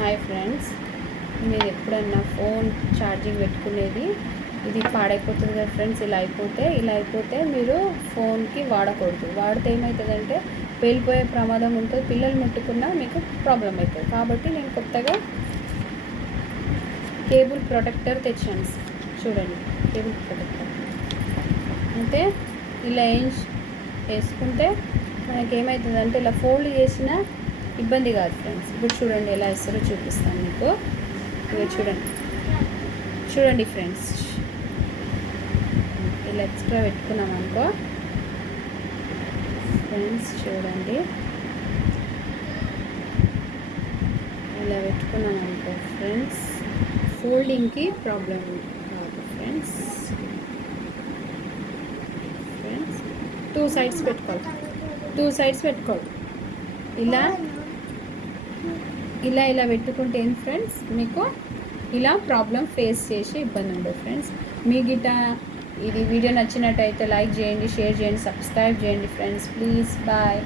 Hi friends, మీరు ఎప్పుడన్నా phone charging పెట్టుకునేది ఇది పాడైపోతుంది కదా ఫ్రెండ్స్. ఇలా అయిపోతే మీరు ఫోన్కి వాడకూడదు. వాడితే ఏమవుతుందంటే పేలిపోయే ప్రమాదం ఉంటుంది. పిల్లలు ముట్టుకున్నా మీకు ప్రాబ్లం అవుతుంది. కాబట్టి నేను కొత్తగా కేబుల్ ప్రొటెక్టర్ తెచ్చాను. చూడండి, కేబుల్ ప్రొటెక్టర్ అంటే ఇలా వేసుకుంటే మనకేమవుతుందంటే ఇలా ఫోల్డ్ చేసిన ఇబ్బంది కాదు ఫ్రెండ్స్. ఇప్పుడు చూడండి ఎలా వేస్తారో చూపిస్తాను మీకు. ఇవి చూడండి ఫ్రెండ్స్, ఇలా ఎక్స్ట్రా పెట్టుకున్నాం అనుకో ఫ్రెండ్స్. చూడండి ఇలా పెట్టుకున్నాం అనుకో ఫ్రెండ్స్, ఫోల్డింగ్కి ప్రాబ్లం కాదు ఫ్రెండ్స్. టూ సైడ్స్ పెట్టుకోవాలి. ఇలా పెట్టుకుంటే ఏం ఫ్రెండ్స్, మీకు ఇలా ప్రాబ్లం ఫేస్ చేసి ఇబ్బంది ఉండదు ఫ్రెండ్స్. మీ గిట్ట ఇది వీడియో నచ్చినట్టయితే లైక్ చేయండి, షేర్ చేయండి, సబ్స్క్రైబ్ చేయండి ఫ్రెండ్స్. Please bye.